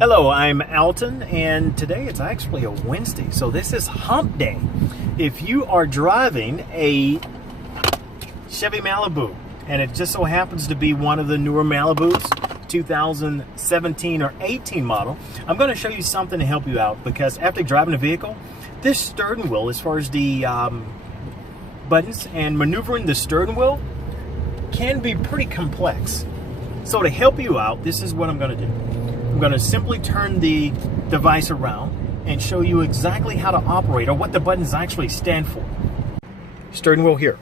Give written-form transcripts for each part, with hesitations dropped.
Hello, I'm Alton, and today it's actually a Wednesday, so this is hump day. If you are driving a Chevy Malibu, and it just so happens to be one of the newer Malibus, 2017 or 18 model, I'm going to show you something to help you out, because after driving the vehicle, this steering wheel, as far as the buttons and maneuvering the steering wheel, can be pretty complex. So to help you out, this is what I'm going to do. I'm going to simply turn the device around and show you exactly how to operate, or what the buttons actually stand for. Steering wheel here.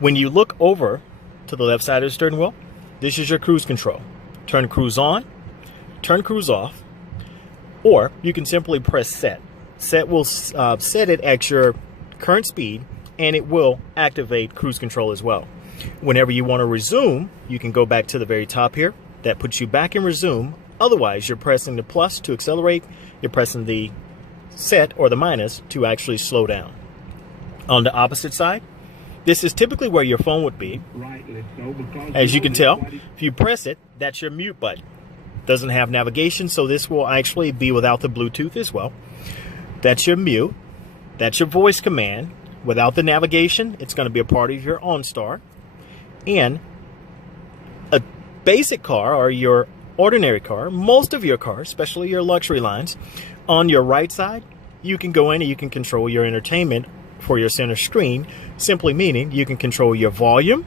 When you look over to the left side of the steering wheel, this is your cruise control. Turn cruise on, turn cruise off, or you can simply press set. Set will set it at your current speed, and it will activate cruise control as well. Whenever you want to resume, you can go back to the very top here. That puts you back in resume. Otherwise, you're pressing the plus to accelerate, you're pressing the set or the minus to actually slow down. On the opposite side, this is typically where your phone would be. As you can tell, if you press it, that's your mute button. Doesn't have navigation, so this will actually be without the Bluetooth as well. That's your mute. That's your voice command. Without the navigation, it's going to be a part of your OnStar. And a basic car, or your ordinary car, most of your cars, especially your luxury lines, on your right side, you can go in and you can control your entertainment for your center screen, simply meaning you can control your volume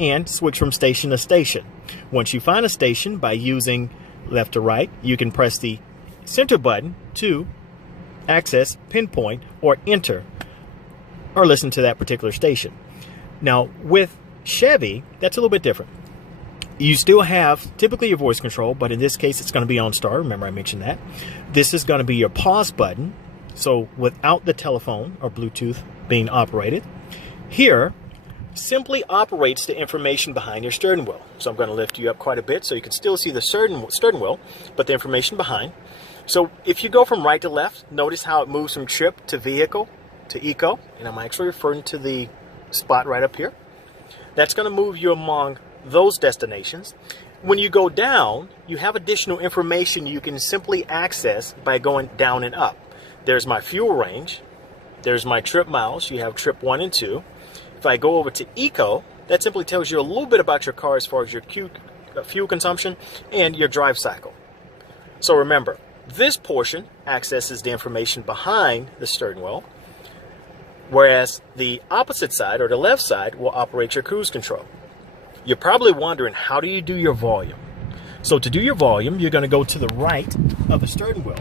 and switch from station to station. Once you find a station, by using left to right, you can press the center button to access, pinpoint, or enter, or listen to that particular station. Now, with Chevy, that's a little bit different. You still have typically your voice control, but in this case it's going to be OnStar. Remember, I mentioned that. This is going to be your pause button, so without the telephone or Bluetooth being operated. Here simply operates the information behind your steering wheel. So I'm going to lift you up quite a bit so you can still see the steering wheel, but the information behind. So if you go from right to left, notice how it moves from trip to vehicle to eco, and I'm actually referring to the spot right up here. That's going to move you among those destinations. When you go down, you have additional information you can simply access by going down and up. There's my fuel range, there's my trip miles. You have trip 1 and 2. If I go over to eco, that simply tells you a little bit about your car as far as your fuel consumption and your drive cycle. So remember, this portion accesses the information behind the steering wheel, whereas the opposite side, or the left side, will operate your cruise control. You're probably wondering, how do you do your volume? So to do your volume, you're going to go to the right of the steering wheel.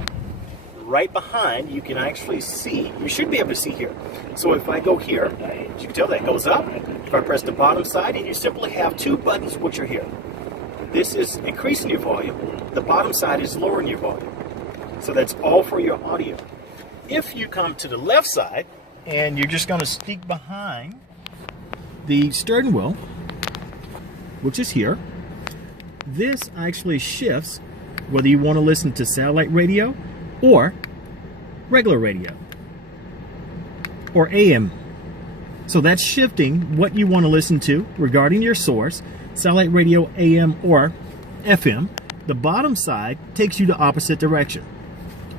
Right behind, you can actually see, you should be able to see here. So if I go here, as you can tell, that goes up. If I press the bottom side, and you simply have two buttons which are here. This is increasing your volume. The bottom side is lowering your volume. So that's all for your audio. If you come to the left side, and you're just going to sneak behind the steering wheel, which is here, this actually shifts whether you want to listen to satellite radio or regular radio or AM. So that's shifting what you want to listen to regarding your source, satellite radio, AM, or FM. The bottom side takes you the opposite direction.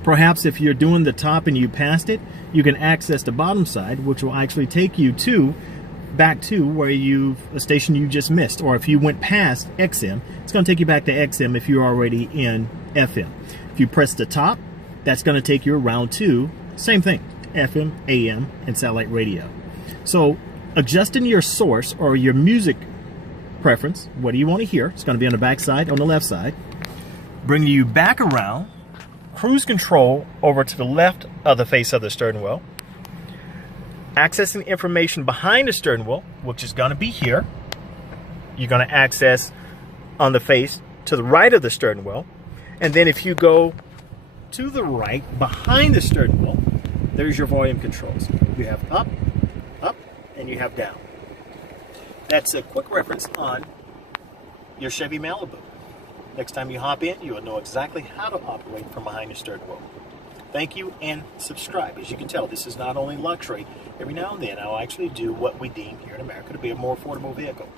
Perhaps if you're doing the top and you passed it, you can access the bottom side, which will actually take you back to where a station you just missed. Or if you went past XM, it's going to take you back to XM if you're already in FM. If you press the top, that's going to take you around to, same thing, FM, AM, and satellite radio. So adjusting your source or your music preference, what do you want to hear? It's going to be on the back side, on the left side. Bringing you back around, cruise control over to the left of the face of the steering wheel. Accessing information behind the steering wheel, which is going to be here. You're going to access on the face to the right of the steering wheel. And then if you go to the right behind the steering wheel, there's your volume controls. You have up, and you have down. That's a quick reference on your Chevy Malibu. Next time you hop in, you will know exactly how to operate from behind the steering wheel. Thank you, and subscribe. As you can tell, this is not only luxury. Every now and then I'll actually do what we deem here in America to be a more affordable vehicle.